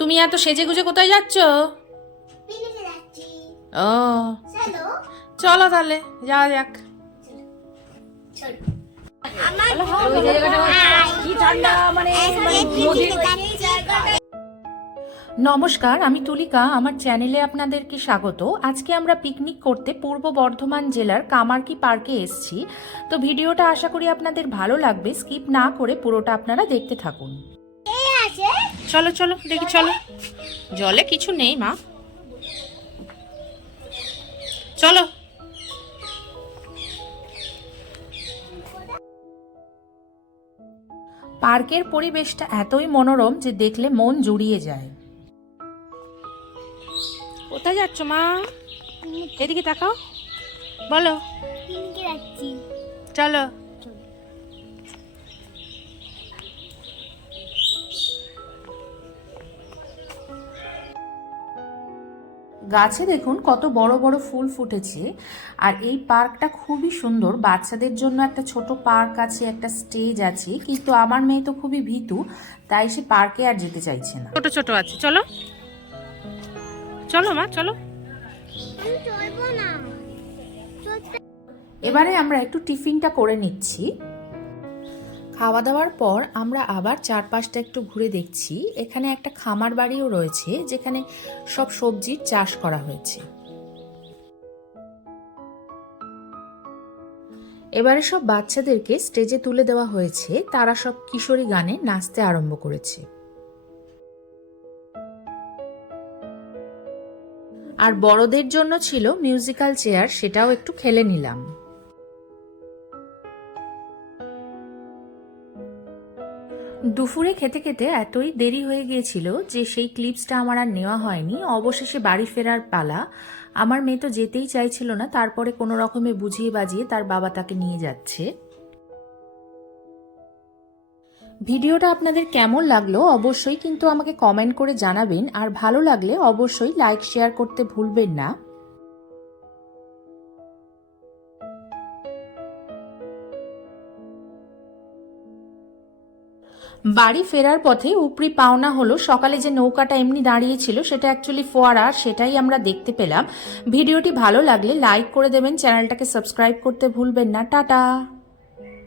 তুমি এত সেজেগুজে কোথায় যাচ্ছ? ও চলো তাহলে যাওয়া যাক। নমস্কার, আমি তুলিকা। আমার চ্যানেলে আপনাদেরকে স্বাগত। আজকে আমরা পিকনিক করতে পূর্ব বর্ধমান জেলার কামারকি পার্কে এসেছি। তো ভিডিওটা আশা করি আপনাদের ভালো লাগবে। স্কিপ না করে পুরোটা আপনারা দেখতে থাকুন। চলো চলো দেখি, চলো। জলে কিছু নেই মা, চলো। পার্কের পরিবেশটা এতই মনোরম যে দেখলে মন জুড়িয়ে যায়। কোথায় যাচ্ছ মা? এদিকে তাকাও, বলো। চলো। গাছে দেখুন কত বড় বড় ফুল ফুটেছে। আর এই পার্কটা খুবই সুন্দর। বাচ্চাদের জন্য একটা ছোট পার্ক আছে, একটা স্টেজ আছে, কিন্তু আমার মেয়ে তো খুবই ভীতু, তাই সে পার্কে আর যেতে চাইছে না। ছোট ছোট আছে, চলো চলো মা, চলো। এবারে আমরা একটু টিফিনটা করে নিচ্ছি। খাওয়া দাওয়ার পর আমরা আবার চারপাশটা একটু ঘুরে দেখছি। এখানে একটা খামার বাড়িও রয়েছে যেখানে সব সবজির চাষ করা হয়েছে। এবারে সব বাচ্চাদেরকে স্টেজে তুলে দেওয়া হয়েছে। তারা সব কিশোরী গানে নাচতে আরম্ভ করেছে। আর বড়দের জন্য ছিল মিউজিক্যাল চেয়ার, সেটাও একটু খেলে নিলাম। দুপুরে খেতে খেতে এতই দেরি হয়ে গিয়েছিল যে সেই ক্লিপসটা আমার আর নেওয়া হয়নি। অবশেষে বাড়ি ফেরার পালা। আমার মেয়ে তো যেতেই চাইছিল না, তারপরে কোনো রকমে বুঝিয়ে বাজিয়ে তার বাবা তাকে নিয়ে যাচ্ছে। ভিডিওটা আপনাদের কেমন লাগলো অবশ্যই কিন্তু আমাকে কমেন্ট করে জানাবেন। আর ভালো লাগলে অবশ্যই লাইক শেয়ার করতে ভুলবেন না। বাড়ি ফেরার পথে উপরি পাওনা হলো সকালে যে নৌকাটা এমনি দাঁড়িয়েছিল সেটা অ্যাকচুয়ালি ফোয়ারা, সেটাই আমরা দেখতে পেলাম। ভিডিওটি ভালো লাগলে লাইক করে দেবেন, চ্যানেলটাকে সাবস্ক্রাইব করতে ভুলবেন না। টাটা।